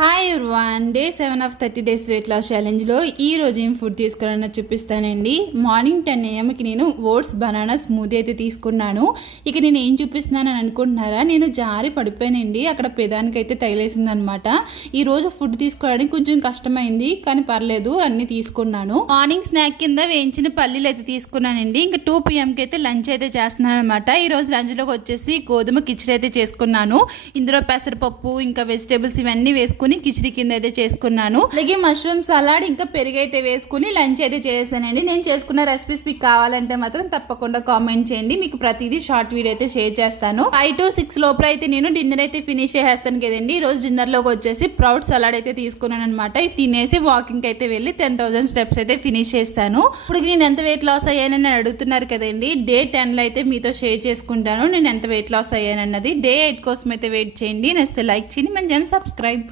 Hi everyone, day 7 of 30 days weight loss ఛాలెంజ్లో ఈ రోజు ఏం ఫుడ్ తీసుకోవాలన్నా చూపిస్తానండి. మార్నింగ్ 10 AM నేను ఓట్స్ బనానా స్మూదీ అయితే తీసుకున్నాను. ఇక నేను ఏం చూపిస్తున్నానని అనుకుంటున్నారా, నేను జారి పడిపోయానండి. అక్కడ పెదానికి అయితే తగిలేసింది అనమాట. ఈ రోజు ఫుడ్ తీసుకోవడానికి కొంచెం కష్టమైంది, కానీ పర్లేదు అన్ని తీసుకున్నాను. మార్నింగ్ స్నాక్ కింద వేయించిన పల్లీలు అయితే తీసుకున్నానండి. ఇంకా 2 PMకి అయితే లంచ్ అయితే చేస్తున్నాను అనమాట. ఈ రోజు లంచ్లోకి వచ్చేసి గోధుమ కిచడీ అయితే చేసుకున్నాను. ఇందులో పెసరపప్పు ఇంకా వెజిటేబుల్స్ ఇవన్నీ వేసుకుని కిచిడి కింద అయితే చేసుకున్నాను. అలాగే మష్రూమ్ సలాడ్ ఇంకా పెరుగు అయితే వేసుకుని లంచ్ అయితే చేస్తానండి. నేను చేసుకున్న రెసిపీస్ మీకు కావాలంటే మాత్రం తప్పకుండా కామెంట్ చేయండి. మీకు ప్రతిదీ షార్ట్ వీడియో అయితే షేర్ చేస్తాను. 5 to 6 లోపల అయితే నేను డిన్నర్ అయితే ఫినిష్ చేసేస్తాను కదండి. ఈ రోజు డిన్నర్ లోకి వచ్చేసి ప్రౌడ్ సలాడ్ అయితే తీసుకున్నాను అనమాట. ఇది తినేసి వాకింగ్ అయితే వెళ్ళి 10,000 స్టెప్స్ అయితే ఫినిష్ చేస్తాను. ఇప్పుడు నేను ఎంత వెయిట్ లాస్ అయ్యానని అడుగుతున్నారు కదండి. డే 10 లో అయితే మీతో షేర్ చేసుకుంటాను నేను ఎంత వెయిట్ లాస్ అయ్యానన్నది. డే 8 కోసం అయితే వెయిట్ చేయండి. నచ్చితే లైక్ చేయండి, మన ఛానల్ సబ్స్క్రైబ్